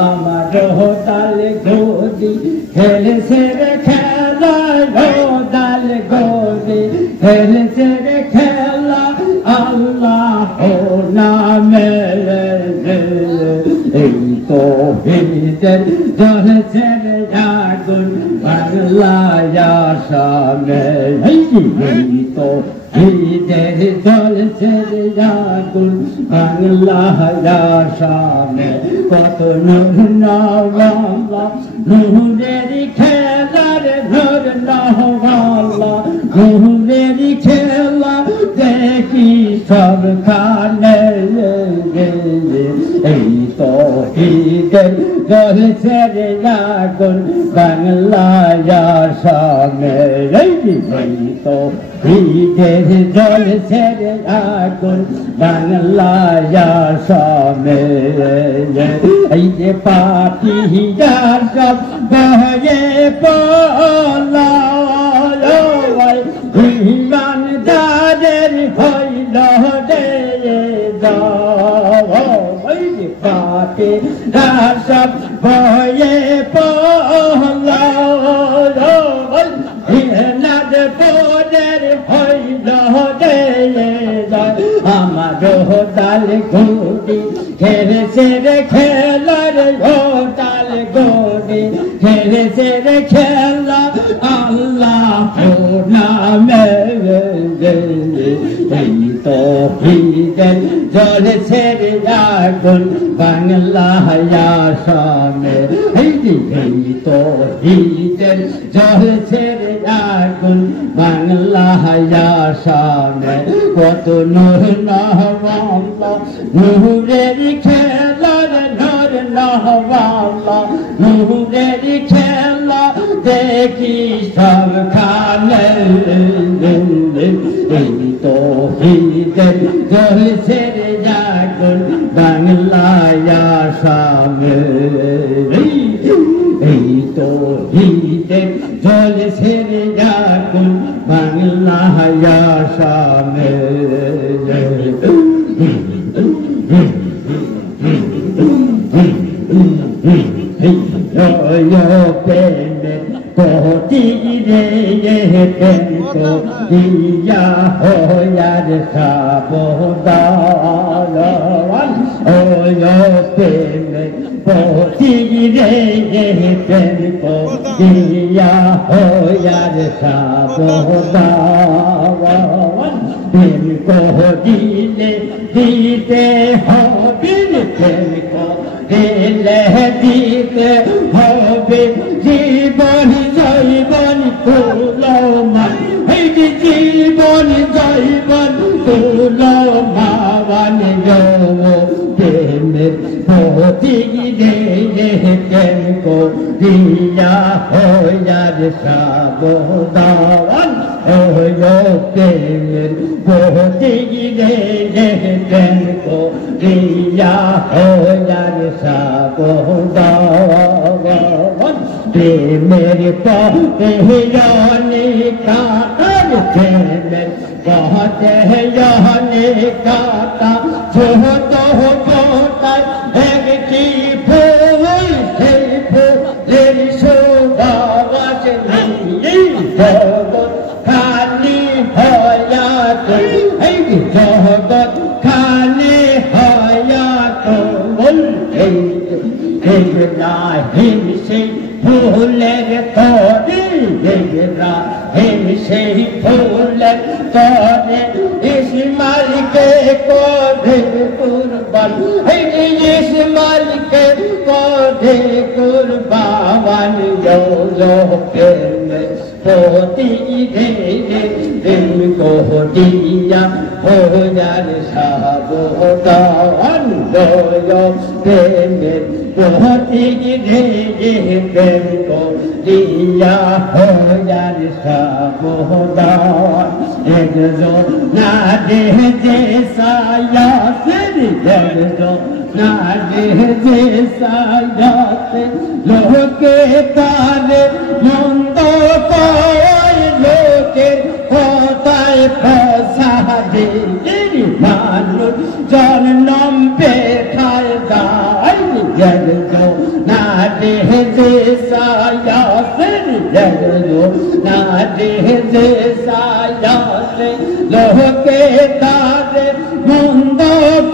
আমার রোদাল গদি খেলছে রে খেলা রোদাল গদি খেলছে রে খেলা আল্লাহ নামে এই তো হিদের জ্বলছে রে আগুন বাংলায় আসামে এই তো হিদের জ্বলছে রে আগুন বাংলায় আসামে কত নূর নওয়ালা নূরের খেলার নূর নওয়ালা নূরের খেলা দেখি সব খানে এই তো হিদের জ্বলছে রে আগুন বাংলায় আসামে এই তো হিদের জ্বলছে রে আগুন বাংলায় আসামে এই যে পাপিয়ার সব বয়ে পলায় ইমানদারের হইল রে এই যে পাপিয়ার সব বয়ে পলায় ইমানদারের হইল রে আমার রোদাল গদি খেলছে রে খেলার রোদাল গদি খেলছে রে খেলা আল্লাহ নামে এই তো হিদের জ্বলছে রে আগুন বাংলায় আসামে এই তো হিদের জ্বলছে রে আগুন বাংলায় আসামে কত নূর নওয়ালা নূরের খেলার নূর নওয়ালা নূরের খেলা দেখি সব খানে এই তো হিদের জ্বলছে রে আগুন বাংলায় আসামে এই তো হিদের জ্বলছে রে আগুন বাংলায় আসামে কোটি রে প্রেম তো দিয়া হয়ার সাবধান ও প্রেম কোটি রে প্রেম তো দিয়া হয়ার সাবধান প্রেম কহিলে দিতে হবে প্রেম কহিলে দিতে হবে জীবন জৈবন তুলমান এই জীবন জৈবন তুলমান প্রেমের প্রতি রে প্রেম করিয়া হয়ার সাবধান প্রেমের প্রতি রে প্রেম করিয়া হয়ার সাবধান প্রেমের পথে কাটার প্রেমের পথে কাটা ছোট কোটায় একটি ফুল সেই ফুলের সুবাস জগৎ খালি হয়াত এই জগৎ খালি হয়াত এই ইব্রাহিম সেই ফুলের তরে ইব্রাহিম সেই ফুলের তরে ইসমাইলকে করে কুরবান এই ইসমাইলকে করে কুরবান প্রতি প্রেম কহিয়া হয়ার সাবধান প্রেমের প্রতি প্রেম কহিয়া হয়ার সাবধান একজন না যে সায়াসের একজন না যে সায়াসে লোকে তারে মন্দ কয় লোকে কথায় ফসাবে মানুষ জন্ম পেঠায় যায় একজন না রে যে সায়াসের জগলো না রে যে সায়াসে লোকে তারে মন্দ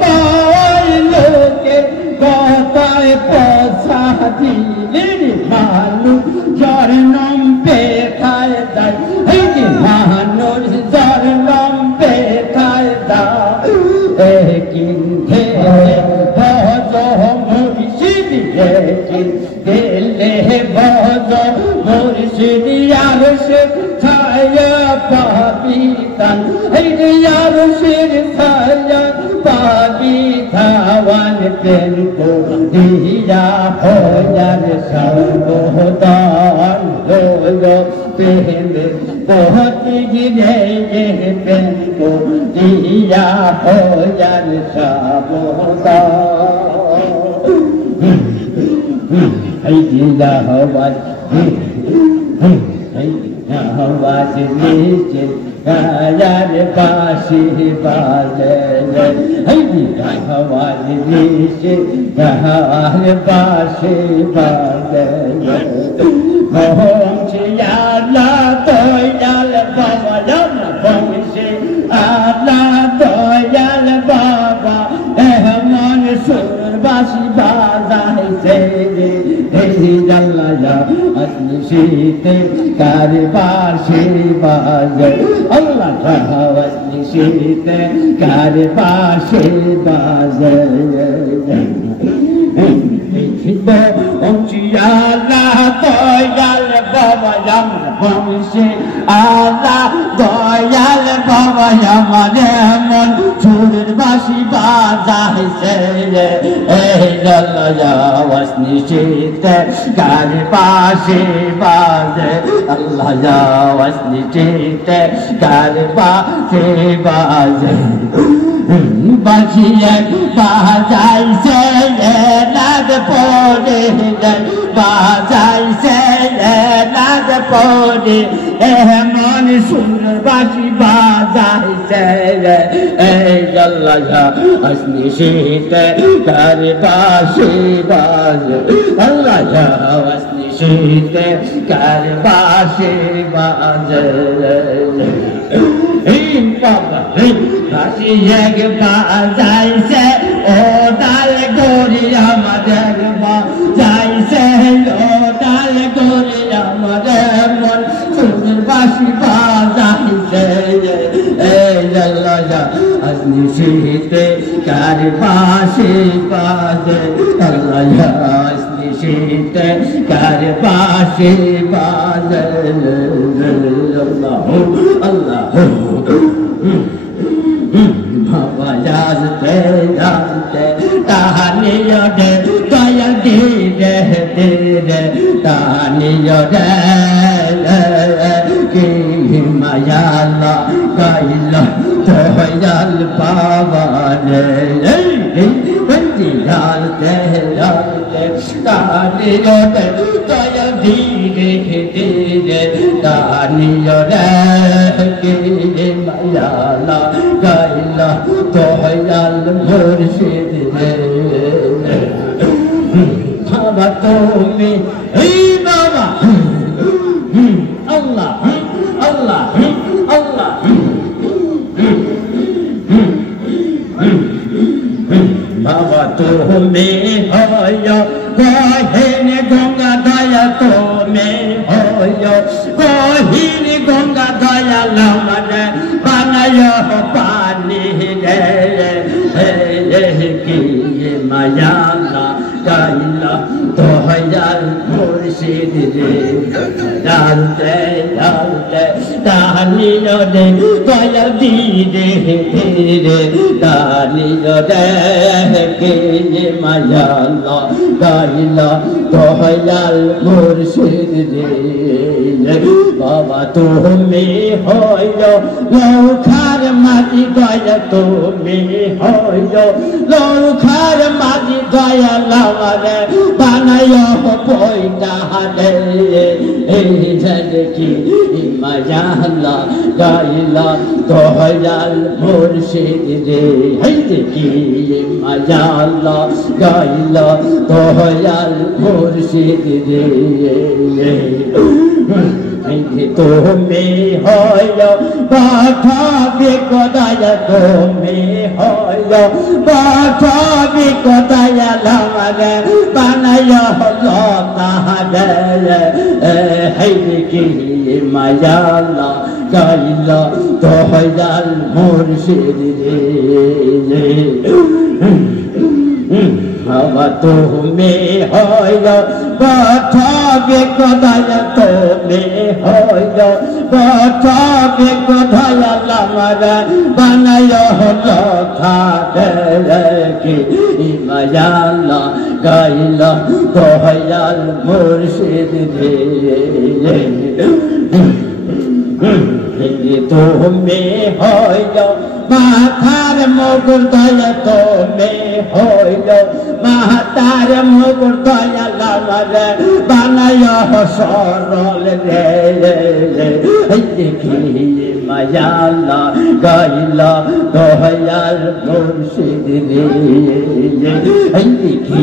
পায় লোকে কথায় পয়সা দিলে মানুষ জ্বর নম পেখায় দেয় এই যে মানুষ জ্বর নম পেখায় দেয় কিনতে ভজ মুর্শিদ দিলে ভজ মুর্শিদ আর সে ছায়া পাবি তান এই আর সে ছায়া পাবি ধাওয়ান তেন তো দিয়া হয়ার সর্বদান হলো প্রেম বহুত গিরে প্রেম তো দিয়া হয়ার সর্বদান এই দিলা হওয়ার আওয়াজ নিচে গায়ার বাঁশি বাজে এই দিলা আওয়াজ নিচে গায়ার বাঁশি বাজে বংশী আল্লাহ দয়াল বাবা বংশী আল্লাহ দয়াল বাবা এমন সুর বাঁশি বাজাইছে আল্লাহ আসলি শীতে কার বাঁশি বাজে আল্লাহ আসলি শীতে কার বাঁশি বাজে আল্লাহ দয়াল বাবা আমার বংশে আল্লাহ দয়াল বাবা আমার এমন সুরের বাঁশি বাজাইছে এই আল্লাহ আসলি শীতে কার বাঁশি বাজে আল্লাহ আসলি শীতে কার বাঁশি বাজে বাঁশি এক বাজাইছে নাদ পড়ে বাজাইছে নাদ পড়ে এমন সুন্দর বাঁশি বাজাইছে এই আল্লাহ আসলি শীতে কার বাঁশি বাজে আল্লাহ আসলি শীতে কার বাঁশি বাজে এই বাবা বাঁশি এক বাজাইছে ও ডাল গরি আমাদের বাজাইছে ও ডাল গরি আমাদের মন সুন্দর বাঁশি বাজাইছে এই আল্লাহ আসলি শীতে কার বাঁশি বাজে আল্লাহ আসলি শীতে কার বাঁশি বাজে আল্লাহ আল্লাহ বাবা জানতে জানতে তাহানিয় দে দয়া ধীরে ধীরে তাহানিয় দে কি মায়ালা গাইলা দয়াল বাবা রে জানতে জানতে তাহানিয় দে দয়া ধীরে ধীরে তাহানিয় দে কি মায়ালা গাইলা দয়াল মুর্শিদ রে বাবা তুমি এই বাবা আল্লাহ আল্লাহ আল্লাহ বাবা তুমি হয় কহিন গঙ্গা দয়া তুমি হয় কহিন গঙ্গা দয়া লামানে বানায় পানি রে কি মায়ালা গাইলা দয়াল মুর্শিদ রে জানতে জানতে তাহানিয় দে দয়াল ধীরে ধীরে তাহানিয় দে কে মায়ালা গাইলা দয়াল মুর্শিদ রে বাবা তুমি হয় নৌকার মা মাঝি দয়া তুমি হইল লৌখার মাঝি দয়া লামারে বানায় পয়টা হাতে এই দেখি মায়া আল্লাহ গাইলা দয়াল মুর্শিদ রে এই দেখি মায়া আল্লাহ গাইলা দয়াল মুর্শিদ রে তুমি হইল পাঠাবি কোদায় তুমি হইল পাঠাবি কোদায় লামারে বানায় হলো তাহারে হেই কি মায়া আল্লাহ গাইলা দয়াল মুর্শিদ রে তুমি হইল পাঠাবি কোদায় তুমি হইল পাঠাবি কোদায় লামারে বানায় হলো তাহারে কি মায়া আল্লাহ গাইলা দয়াল মুর্শিদ রে তুমি হইল মাথার মুকুর দয়া তুমি হইল মাতার মুকুর দয়া লামারে বানায় সরল রে দেখি মায়া আল্লাহ গাইলা দয়াল মুর্শিদ রে দেখি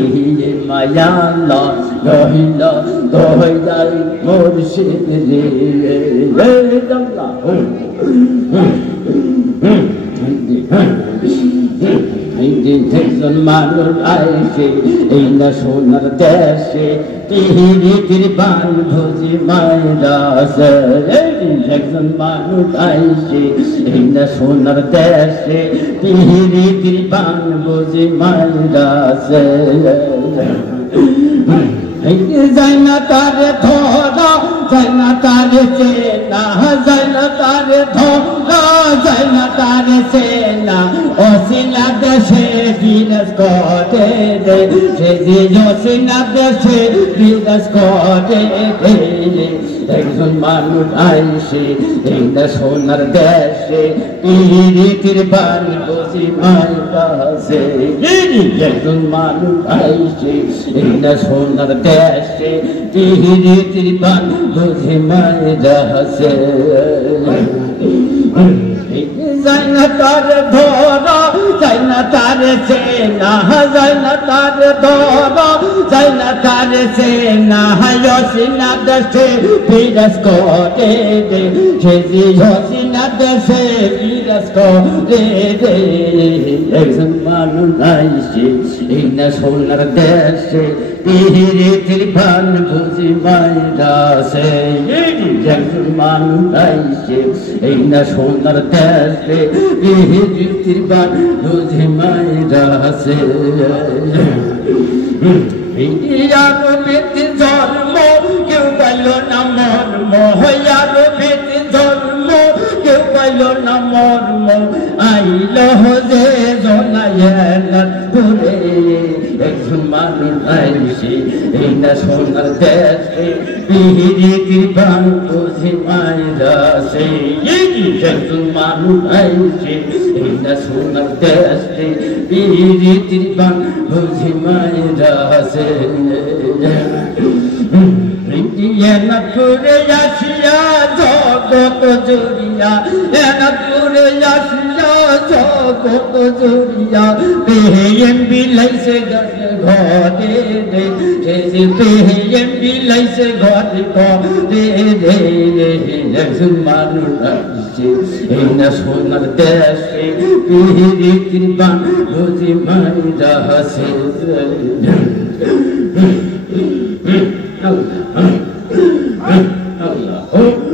মায়া আল্লাহ গাইলা দয়াল মুর্শিদ রে একজন মানুষ আইসে এই না সোনার দেশে তিহিরিতির পান ভুজি মাইরাসে একজন মানুষ আইসে এই না সোনার দেশে তিহিরিতির পান ভুজি মাইরাসে যাই না তারে ধরা যাই না তারে চেনা যাই না তারে ধরা যাই না তারে চেনা অসিনা দেশে বিরাজ করে দে সে অসিনা দেশে বিরাজ করে দে একজন মানুষ আইসে এই না সোনার দেশে পিরিতির বান বসি মাইরাসে একজন মানুষ আইসে এই না সোনার দেশে পিরিতির বান বসি মাইরাসে যাই না তার ধরা যাই না তার চেনা যাই না তার ধরা যাই না তার চেনা হসিনা দেশে বিরাজ করে দে সে হসিনা দেশে বিরাজ করে দে একজন মানুষ আইসে এই না সোনার দেশে পিরিতির বান বুঝি মাইরাসে একজন মানুষ আইসে এই না সোনার দেশে পিরিতির বান বুঝি মাইরাসে ইয়ারো বেতি জন্ম কেউ পাইল না মর্ম ইয়ারো বেতি জন্ম কেউ পাইল না মর্ম আইল যে জনায়নাথপুরে একজন মানুষ আইসে এই না সোনার দেশে পিরিতির বান বুঝি মাইরাসে একজন মানুষ আইসে এই না সোনার দেশে পিরিতির বান বুঝি মাইরাসে এনাথপুরে আসিয়া জগৎ জুড়িয়া এনাথপুরে আসিয়া জগৎ জুড়িয়া পেহেম বিলাইছে ঘরে দে পেহেম বিলাইছে ঘরে ঘরে দে একজন মানুষ আসছে এই না সোনার দেশে পিরিতির বান বুঝি মাইরাসে Allah